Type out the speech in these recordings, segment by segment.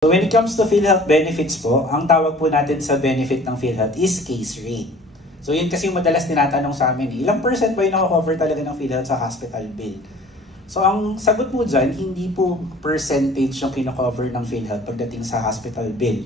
So when it comes to PhilHealth benefits po, ang tawag po natin sa benefit ng PhilHealth is case rate. So yun kasi yung madalas tinatanong sa amin, ilang percent ba yung nakakover talaga ng PhilHealth sa hospital bill? So ang sagot po dyan, hindi po percentage yung kinakover ng PhilHealth pagdating sa hospital bill.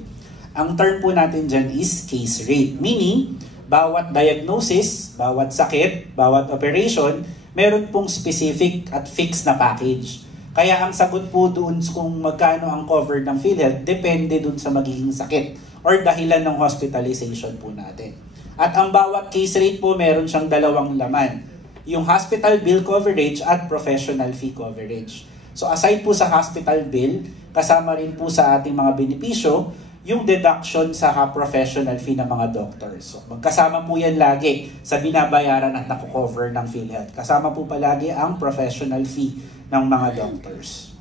Ang term po natin dyan is case rate, meaning bawat diagnosis, bawat sakit, bawat operation, meron pong specific at fixed na package. Kaya ang sagot po doon kung magkano ang cover ng PhilHealth, depende doon sa magiging sakit or dahilan ng hospitalization po natin. At ang bawat case rate po, meron siyang dalawang laman. Yung hospital bill coverage at professional fee coverage. So aside po sa hospital bill, kasama rin po sa ating mga benepisyo, yung deduction sa professional fee ng mga doctors. So magkasama po yan lagi sa binabayaran at nakukover ng PhilHealth. Kasama po palagi ang professional fee ng mga doctors.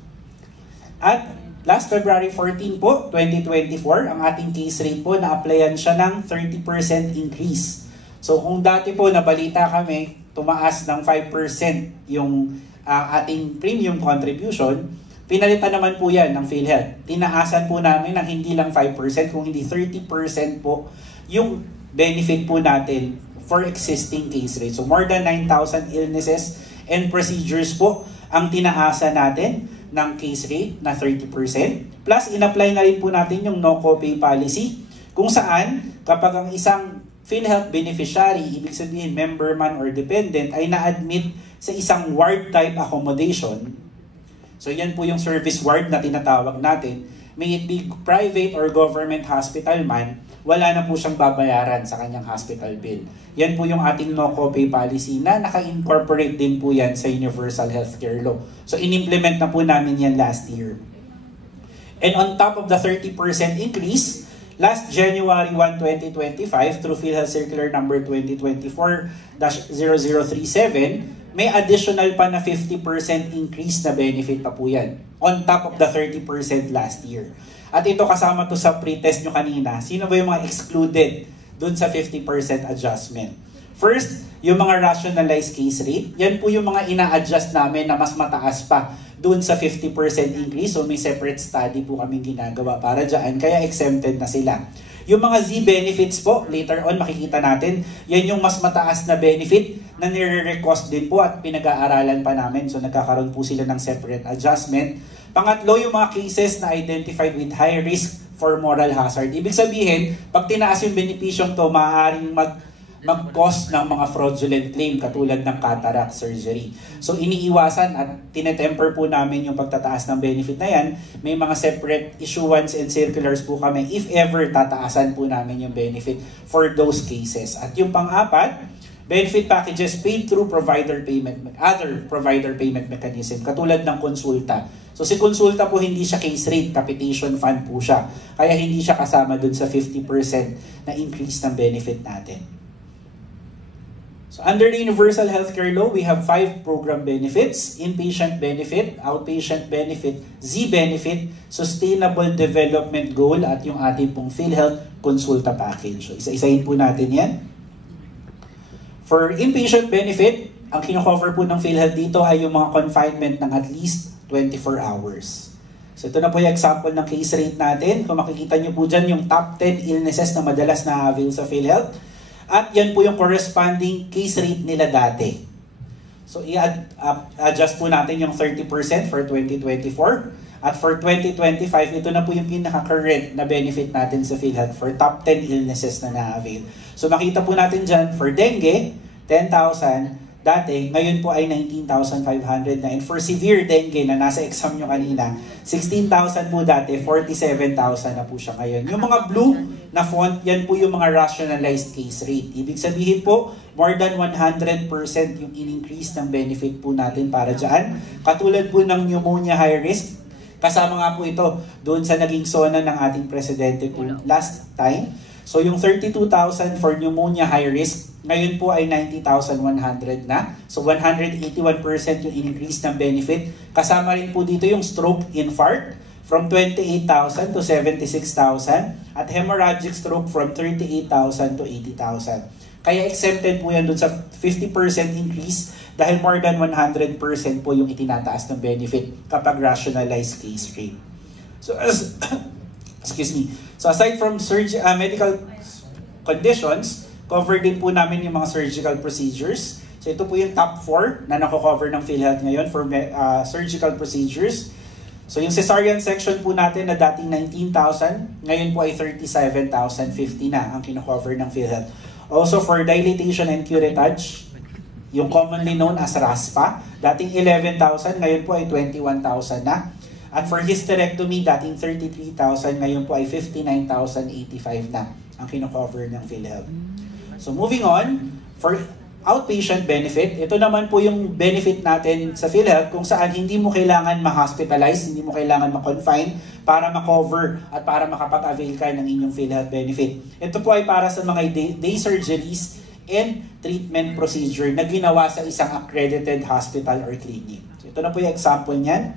At last February 14 po, 2024, ang ating case rate po, na-applyan siya ng 30% increase. So kung dati po nabalita kami, tumaas ng 5% yung ating premium contribution, pinalitan naman po yan ng PhilHealth. Tinaasan po namin ng hindi lang 5%, kung hindi 30% po yung benefit po natin for existing case rate. So more than 9,000 illnesses and procedures po ang tinaasa natin ng case rate na 30%. Plus, in-apply na rin po natin yung no copay policy kung saan kapag ang isang PhilHealth beneficiary, ibig sabihin member man or dependent, ay na-admit sa isang ward type accommodation. So yan po yung service ward na tinatawag natin. May it be private or government hospital man, wala na po siyang babayaran sa kanyang hospital bill. Yan po yung ating no copay policy na naka-incorporate din po yan sa Universal Healthcare Law. So in-implement na po namin yan last year. And on top of the 30% increase, last January 1, 2025, through PhilHealth Circular Number 2024-0037, may additional pa na 50% increase na benefit pa po yan. On top of the 30% last year. At ito kasama to sa pre-test nyo kanina. Sino ba yung mga excluded dun sa 50% adjustment? First, yung mga rationalized case rate. Yan po yung mga ina-adjust namin na mas mataas pa dun sa 50% increase. So may separate study po kaming ginagawa para dyan. Kaya exempted na sila. Yung mga Z benefits po, later on makikita natin, yan yung mas mataas na benefit na nire-request din po at pinag-aaralan pa namin. So nagkakaroon po sila ng separate adjustment. Pangatlo, yung mga cases na identified with high risk for moral hazard. Ibig sabihin, pag tinaas yung benepisyong to, maaaring mag-cause ng mga fraudulent claim katulad ng cataract surgery. So iniiwasan at tinetemper po namin yung pagtataas ng benefit na yan. May mga separate issuance and circulars po kami if ever tataasan po namin yung benefit for those cases. At yung pang-apat, benefit packages paid through other provider payment mechanism katulad ng konsulta. So si konsulta po hindi siya case rate, capitation fund po siya. Kaya hindi siya kasama dun sa 50% na increase ng benefit natin. So under the Universal Healthcare Law, we have 5 program benefits: inpatient benefit, outpatient benefit, Z benefit, sustainable development goal, at yung ating pong PhilHealth consulta package. So isa-isahin po natin yan. For inpatient benefit, ang kino-cover po ng PhilHealth dito ay yung mga confinement ng at least 24 hours. So ito na po yung example ng case rate natin. Kung makikita nyo po dyan yung top 10 illnesses na madalas na-avail sa PhilHealth. At yan po yung corresponding case rate nila dati. So i-adjust po natin yung 30% for 2024. At for 2025, ito na po yung pinaka-current na benefit natin sa PhilHealth for top 10 illnesses na na-avail. So makita po natin dyan, for dengue, 10,000 dati, ngayon po ay 19,500 na. And for severe dengue na nasa exam nyo kanina, 16,000 po dati, 47,000 na po siya ngayon. Yung mga blue na font, yan po yung mga rationalized case rate. Ibig sabihin po, more than 100% yung in-increase ng benefit po natin para dyan. Katulad po ng pneumonia high risk, kasama nga po ito doon sa naging SONA ng ating presidente po last time. So yung 32,000 for pneumonia high risk, ngayon po ay 90,100 na. So 181% yung in-increase ng benefit. Kasama rin po dito yung stroke infarct from 28,000 to 76,000 at hemorrhagic stroke from 38,000 to 80,000. Kaya exempted po yan dun sa 50% increase dahil more than 100% po yung itinataas ng benefit kapag rationalized case rate. So Excuse me. So aside from medical conditions, cover din po namin yung mga surgical procedures. So ito po yung top 4 na nako-cover ng PhilHealth ngayon for surgical procedures. So yung cesarean section po natin na dating 19,000, ngayon po ay 37,050 na ang kino-cover ng PhilHealth. Also for dilatation and curettage, yung commonly known as RASPA, dating 11,000, ngayon po ay 21,000 na. At for hysterectomy, dating 33,000, ngayon po ay 59,085 na ang kino-cover ng PhilHealth. So moving on, for outpatient benefit, ito naman po yung benefit natin sa PhilHealth kung saan hindi mo kailangan ma-hospitalize, hindi mo kailangan ma-confine para ma-cover at para makapag-avail ka ng inyong PhilHealth benefit. Ito po ay para sa mga day surgeries and treatment procedure na ginawa sa isang accredited hospital or clinic. So ito na po yung example niyan.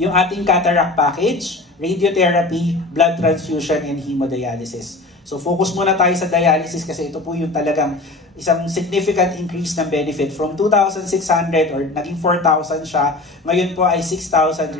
Yung ating cataract package, radiotherapy, blood transfusion, and hemodialysis. So focus muna tayo sa dialysis kasi ito po yung talagang isang significant increase ng benefit from 2,600 or naging 4,000 siya, ngayon po ay 6,350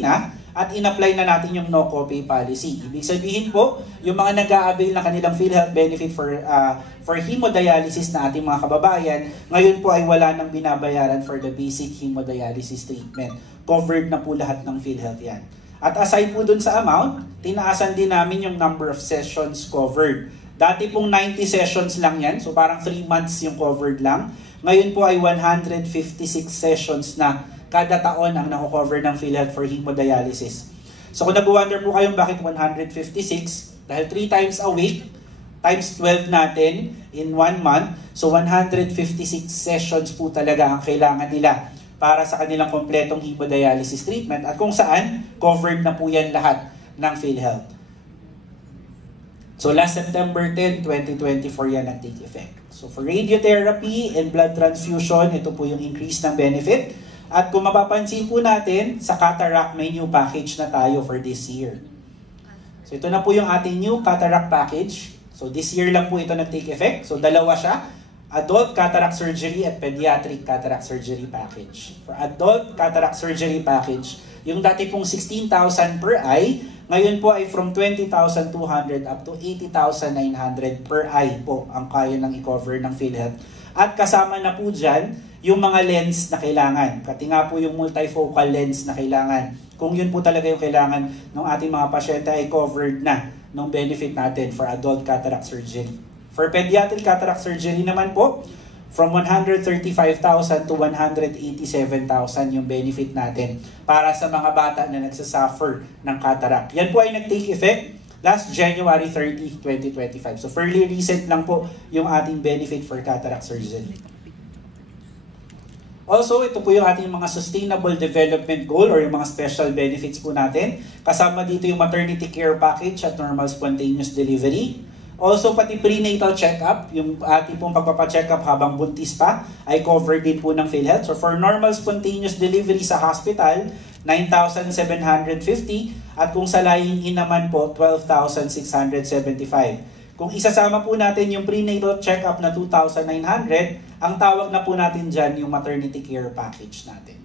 na at in-apply na natin yung no copay policy. Ibig sabihin po, yung mga nag-a-avail na kanilang PhilHealth benefit for hemodialysis na ating mga kababayan, ngayon po ay wala nang binabayaran for the basic hemodialysis treatment. Covered na po lahat ng PhilHealth yan. At aside po dun sa amount, tinaasan din namin yung number of sessions covered. Dati pong 90 sessions lang yan, so parang 3 months yung covered lang. Ngayon po ay 156 sessions na kada taon ang nako-cover ng PhilHealth for hemodialysis. So kung nag-wonder po kayong bakit 156, dahil 3 times a week, times 12 natin in 1 month, so 156 sessions po talaga ang kailangan nila para sa kanilang kompletong hemodialysis treatment at kung saan covered na po yan lahat ng PhilHealth. So last September 10, 2024 yan nag-take effect. So for radiotherapy and blood transfusion, ito po yung increase ng benefit. At kung mapapansin po natin, sa cataract may new package na tayo for this year. So ito na po yung ating new cataract package. So this year lang po ito nag-take effect. So dalawa siya. Adult cataract surgery at pediatric cataract surgery package. For adult cataract surgery package, yung dati pong 16,000 per eye, ngayon po ay from 20,200 up to 80,900 per eye po ang kaya nang i-cover ng PhilHealth. At kasama na po dyan yung mga lens na kailangan. Pati nga po yung multifocal lens na kailangan. Kung yun po talaga yung kailangan ng ating mga pasyente ay covered na ng benefit natin for adult cataract surgery. For pediatric cataract surgery naman po, from 135,000 to 187,000 yung benefit natin para sa mga bata na nagsasuffer ng cataract. Yan po ay nag-take effect last January 30, 2025. So fairly recent lang po yung ating benefit for cataract surgery. Also, ito po yung ating mga sustainable development goal or yung mga special benefits po natin. Kasama dito yung maternity care package at normal spontaneous delivery. Also, pati prenatal check-up, yung ating pong pagpapacheck-up habang buntis pa, ay covered din po ng PhilHealth. So for normal spontaneous delivery sa hospital, 9,750 at kung sa lying-in naman po, 12,675. Kung isasama po natin yung prenatal check-up na 2,900, ang tawag na po natin dyan yung maternity care package natin.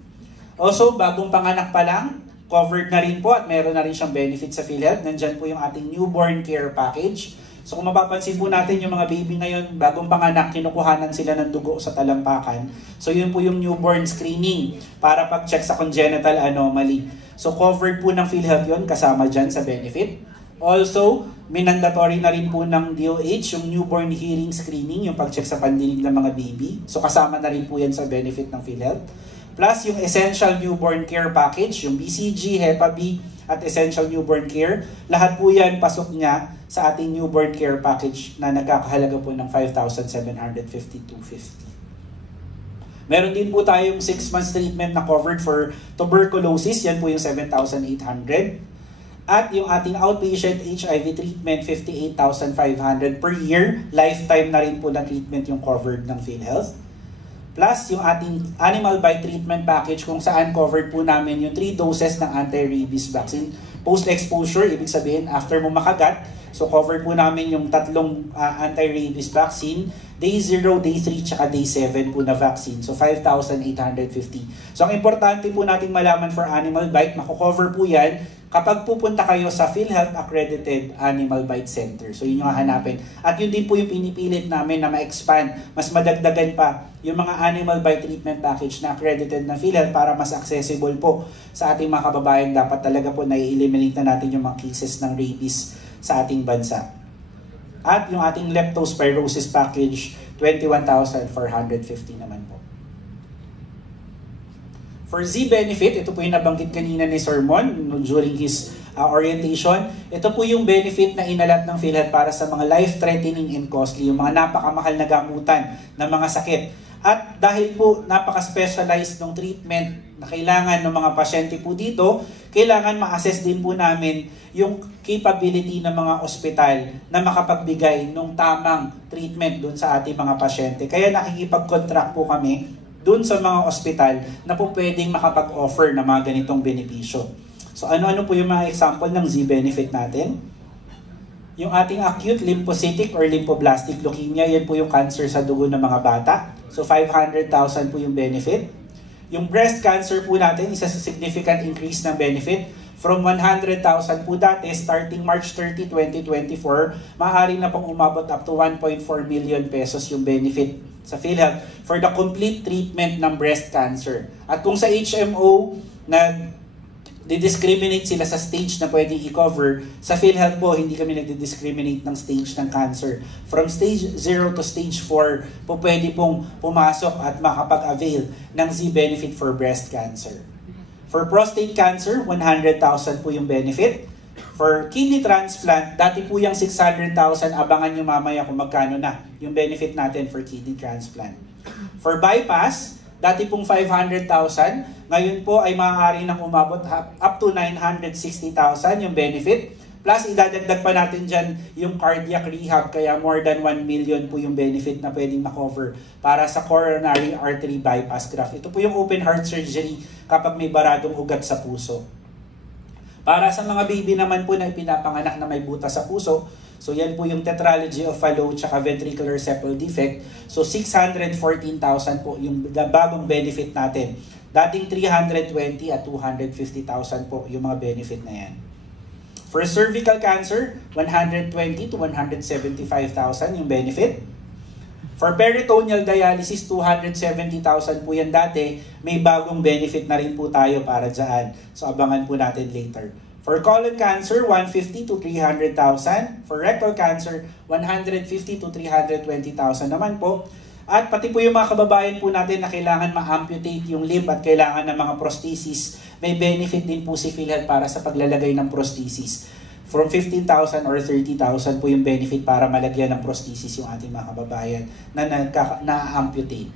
Also, bagong panganak pa lang, covered na rin po at meron na rin siyang benefit sa PhilHealth. Nandyan po yung ating newborn care package. So kung mapapansin po natin yung mga baby ngayon, bagong panganak, kinukuhanan sila ng dugo sa talampakan. So yun po yung newborn screening para pag-check sa congenital anomaly. So covered po ng PhilHealth yun, kasama dyan sa benefit. Also, mandatory na rin po ng DOH yung newborn hearing screening, yung pag-check sa pandinig ng mga baby. So kasama na rin po yan sa benefit ng PhilHealth. Plus yung essential newborn care package, yung BCG, Hepa B, at essential newborn care. Lahat po yan pasok niya sa ating newborn care package na nagkakahalaga po ng 5,750 Meron din po tayong 6 months treatment na covered for tuberculosis. Yan po yung 7,800. At yung ating outpatient HIV treatment, 58,500 per year. Lifetime na rin po na treatment yung covered ng PhilHealth. Plus yung ating animal bite treatment package kung saan covered po namin yung 3 doses ng anti-rabies vaccine. Post-exposure, ibig sabihin after mo makagat. So covered po namin yung 3 anti-rabies vaccine. Day 0, Day 3, tsaka Day 7 po na vaccine. So 5,850. So ang importante po nating malaman for animal bite, mako-cover po yan kapag pupunta kayo sa PhilHealth Accredited Animal Bite Center. So yun yung hahanapin. At yun din po yung pinipilit namin na ma-expand, mas madagdagan pa yung mga animal bite treatment package na accredited na PhilHealth para mas accessible po sa ating mga kababayan. Dapat talaga po na-eliminate na natin yung mga cases ng rabies sa ating bansa. At yung ating leptospirosis package, 21,450 naman po. For Z-Benefit, ito po yung nabanggit kanina ni Sir Mon during his orientation. Ito po yung benefit na inalat ng PhilHealth para sa mga life-threatening and costly, yung mga napakamahal na gamutan ng mga sakit. At dahil po napaka-specialized ng treatment na kailangan ng mga pasyente po dito, kailangan ma-assess din po namin yung capability ng mga ospital na makapagbigay ng tamang treatment dun sa ating mga pasyente. Kaya nakikipag-contract po kami dun sa mga ospital na po pwedeng makapag-offer ng mga ganitong benepisyo. So ano-ano po yung mga example ng Z-Benefit natin? Yung ating acute lymphocytic or lymphoblastic leukemia, yan po yung cancer sa dugo ng mga bata. So 500,000 po yung benefit. Yung breast cancer po natin, isa sa significant increase ng benefit. From 100,000 po dati, starting March 30, 2024, maaari na pong umabot up to 1.4 million pesos yung benefit sa PhilHealth for the complete treatment ng breast cancer. At kung sa HMO na di-discriminate sila sa stage na pwedeng i-cover, sa PhilHealth po, hindi kami nagdi-discriminate ng stage ng cancer. From stage 0 to stage 4, po pwede pong pumasok at makapag-avail ng Z-Benefit for breast cancer. For prostate cancer, 100,000 po yung benefit. For kidney transplant, dati po yung 600,000, abangan nyo mamaya kung magkano na yung benefit natin for kidney transplant. For bypass, dati pong 500,000, ngayon po ay maaari nang umabot up to 960,000 yung benefit. Plus, idadagdag pa natin dyan yung cardiac rehab, kaya more than 1 million po yung benefit na pwedeng makover para sa coronary artery bypass graft. Ito po yung open heart surgery kapag may baradong ugat sa puso. Para sa mga baby naman po na ipinapanganak na may butas sa puso, so yan po yung tetralogy of Fallot tsaka ventricular septal defect. So 614,000 po yung bagong benefit natin. Dating 320 at 250,000 po yung mga benefit na yan. For cervical cancer, 120 to 175,000 yung benefit. For peritoneal dialysis, 270,000 po yan dati. May bagong benefit na rin po tayo para dyan. So abangan po natin later. For colon cancer, 150 to 300,000. For rectal cancer, 150 to 320,000 naman po. At pati po yung mga kababayan po natin na kailangan ma-amputate yung limb at kailangan ng mga prosthesis, may benefit din po si PhilHealth para sa paglalagay ng prosthesis. From 15,000 or 30,000 po yung benefit para malagyan ng prosthesis yung ating mga kababayan na-amputate.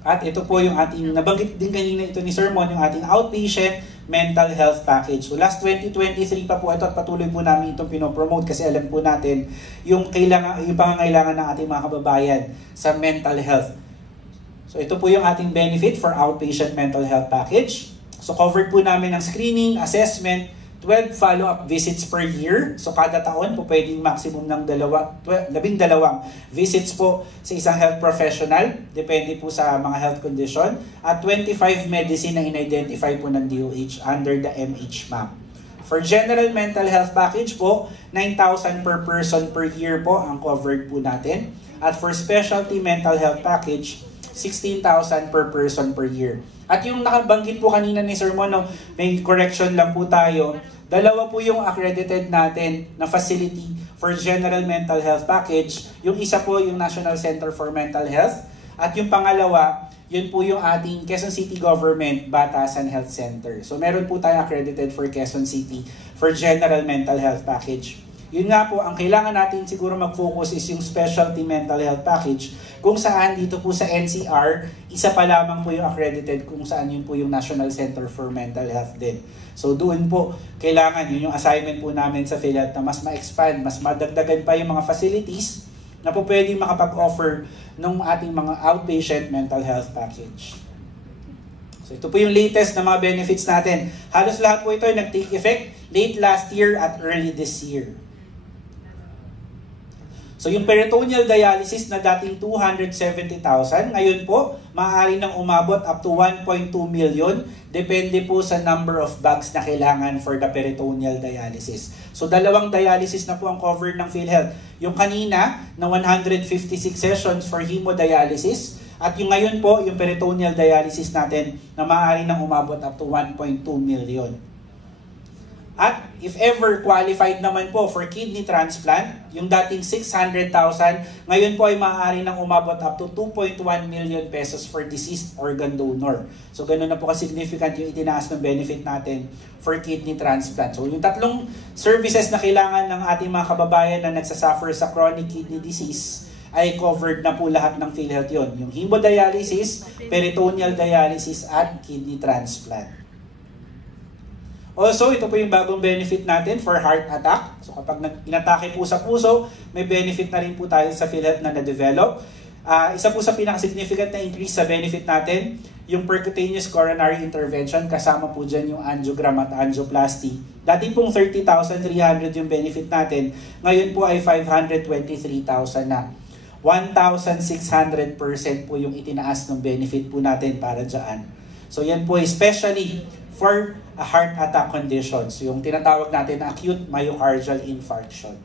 At ito po yung ating, nabanggit din kanina ito ni Sir Mon, yung ating outpatient mental health package. So last 2023 pa po ito at patuloy po namin itong pinopromote kasi alam po natin yung pangangailangan ng ating mga kababayan sa mental health. So ito po yung ating benefit for outpatient mental health package. So covered po namin ang screening, assessment, 12 follow-up visits per year. So kada taon po pwedeng maximum ng 12 visits po sa isang health professional. Depende po sa mga health condition. At 25 medicine na in-identify po ng DOH under the MHMAP. For general mental health package po, 9,000 per person per year po ang covered po natin. At for specialty mental health package, 16,000 per person per year. At yung nakabanggit po kanina ni Sir Mon, may correction lang po tayo. Dalawa po yung accredited natin na facility for general mental health package. Yung isa po yung National Center for Mental Health. At yung pangalawa, yun po yung ating Quezon City Government Batasan Health Center. So meron po tayo accredited for Quezon City for general mental health package. Yun nga po, ang kailangan natin siguro mag-focus is yung specialty mental health package kung saan dito po sa NCR, isa pa lamang po yung accredited kung saan yun po yung National Center for Mental Health din. So doon po, kailangan yun yung assignment po namin sa PhilHealth na mas ma-expand, mas madagdagan pa yung mga facilities na po pwedeng makapag-offer ng ating mga outpatient mental health package. So ito po yung latest na mga benefits natin. Halos lahat po ito ay nag-take effect late last year at early this year. So yung peritoneal dialysis na dating 270,000, ngayon po, maaari nang umabot up to 1.2 million, depende po sa number of bags na kailangan for the peritoneal dialysis. So dalawang dialysis na po ang covered ng PhilHealth. Yung kanina na 156 sessions for hemodialysis, at yung ngayon po, yung peritoneal dialysis natin na maaari nang umabot up to 1.2 million. At if ever qualified naman po for kidney transplant, yung dating 600,000, ngayon po ay maaari nang umabot up to 2.1 million pesos for deceased organ donor. So ganun na po ka-significant yung itinaas ng benefit natin for kidney transplant. So yung tatlong services na kailangan ng ating mga kababayan na nagsasuffer sa chronic kidney disease ay covered na po lahat ng PhilHealth yun. Yung hemodialysis, peritoneal dialysis, at kidney transplant. Also, ito po yung bagong benefit natin for heart attack. So kapag inatake po sa puso, may benefit na rin po tayo sa PhilHealth na na-develop. Isa po sa pinaka-significant na increase sa benefit natin, yung percutaneous coronary intervention, kasama po dyan yung angiogram at angioplasty. Dati pong 30,300 yung benefit natin, ngayon po ay 523,000 na. 1,600% po yung itinaas ng benefit po natin para dyan. So yan po especially for a heart attack conditions, yung tinatawag natin na acute myocardial infarction.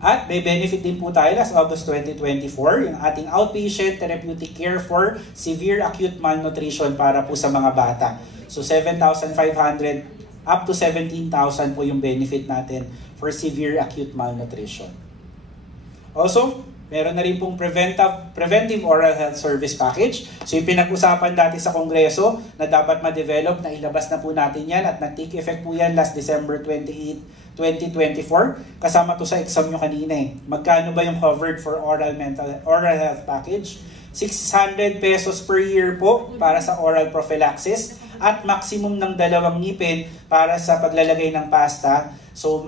At may benefit din po tayo last August 2024, yung ating outpatient therapeutic care for severe acute malnutrition para po sa mga bata. So 7,500 up to 17,000 po yung benefit natin for severe acute malnutrition. Also, meron na rin pong preventive oral health service package. So yung pinag-usapan dati sa Kongreso na dapat ma-develop, na ilabas na po natin yan at nag-take effect po yan last December 28, 2024. Kasama to sa exam nyo kanina eh. Magkano ba yung covered for oral health package? 600 pesos per year po para sa oral prophylaxis at maximum ng 2 ngipin para sa paglalagay ng pasta. So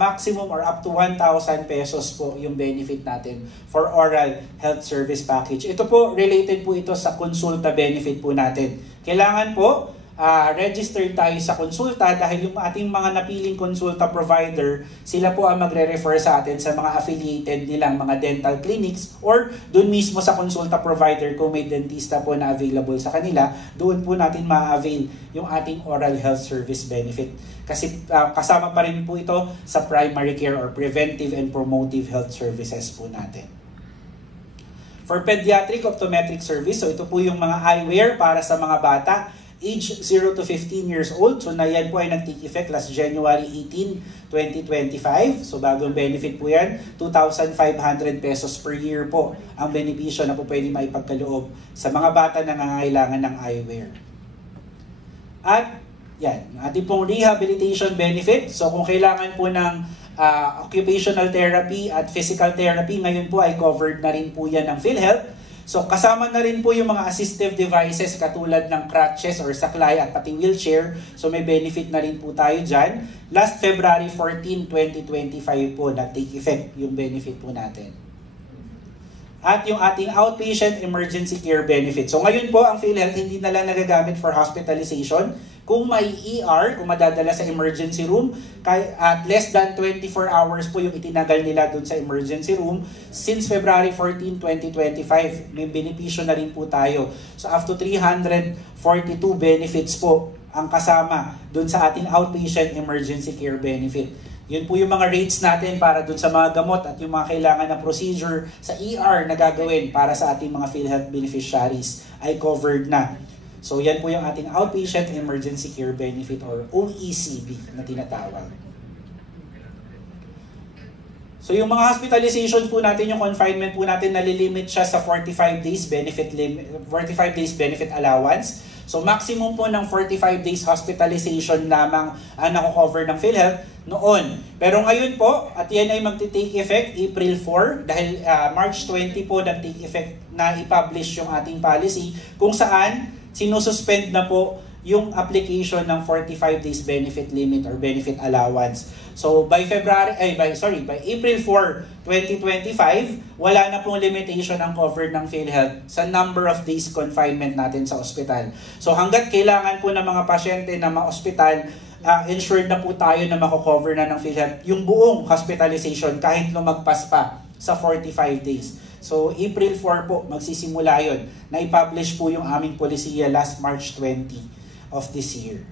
maximum or up to 1,000 pesos po yung benefit natin for oral health service package. Ito po, related po ito sa konsulta benefit po natin. Kailangan po registered tayo sa konsulta dahil yung ating mga napiling konsulta provider, sila po ang magre-refer sa atin sa mga affiliated nilang mga dental clinics or doon mismo sa konsulta provider kung may dentista po na available sa kanila, doon po natin ma-avail yung ating oral health service benefit. Kasi kasama pa rin po ito sa primary care or preventive and promotive health services po natin. For pediatric optometric service, so ito po yung mga eyewear para sa mga bata, age 0 to 15 years old. So na yan po ay nag-take effect last January 18, 2025. So bagong benefit po yan, 2,500 pesos per year po ang benepisyo na po pwede maipagkaloob sa mga bata na nangangailangan ng eyewear. At yan, ating pong rehabilitation benefit. So kung kailangan po ng occupational therapy at physical therapy, ngayon po ay covered na rin po yan ng PhilHealth. So kasama na rin po yung mga assistive devices katulad ng crutches or saklay at pati wheelchair. So may benefit na rin po tayo dyan. Last February 14, 2025 po nag-take effect yung benefit po natin. At yung ating outpatient emergency care benefit. So ngayon po ang PhilHealth hindi na lang nagagamit for hospitalization. Kung may ER, kung madadala sa emergency room, at less than 24 hours po yung itinagal nila dun sa emergency room, since February 14, 2025, may benepisyo na rin po tayo. So up to 342 benefits po ang kasama dun sa ating outpatient emergency care benefit. Yun po yung mga rates natin para dun sa mga gamot at yung mga kailangan na procedure sa ER na gagawin para sa ating mga PhilHealth beneficiaries ay covered na. So yan po yung ating outpatient emergency care benefit or OECB na tinatawag. So yung mga hospitalization po natin, yung confinement po natin, nalilimit siya sa 45 days benefit allowance. So maximum po ng 45 days hospitalization lamang ang nako-cover ng PhilHealth noon. Pero ngayon po, at yan ay magti-take effect April 4 dahil March 20 po nag-take effect na i-publish yung ating policy kung saan sinususpend na po yung application ng 45 days benefit limit or benefit allowance. So by April 4, 2025, wala na pong limitation ang covered ng PhilHealth sa number of days confinement natin sa ospital. So hangga't kailangan po ng mga pasyente na ma-ospital Ensured na po tayo na mako-cover na ng PhilHealth yung buong hospitalization kahit lumagpas pa sa 45 days. So April 4 po magsisimula yon. Na-publish po yung aming polisiya last March 20 of this year.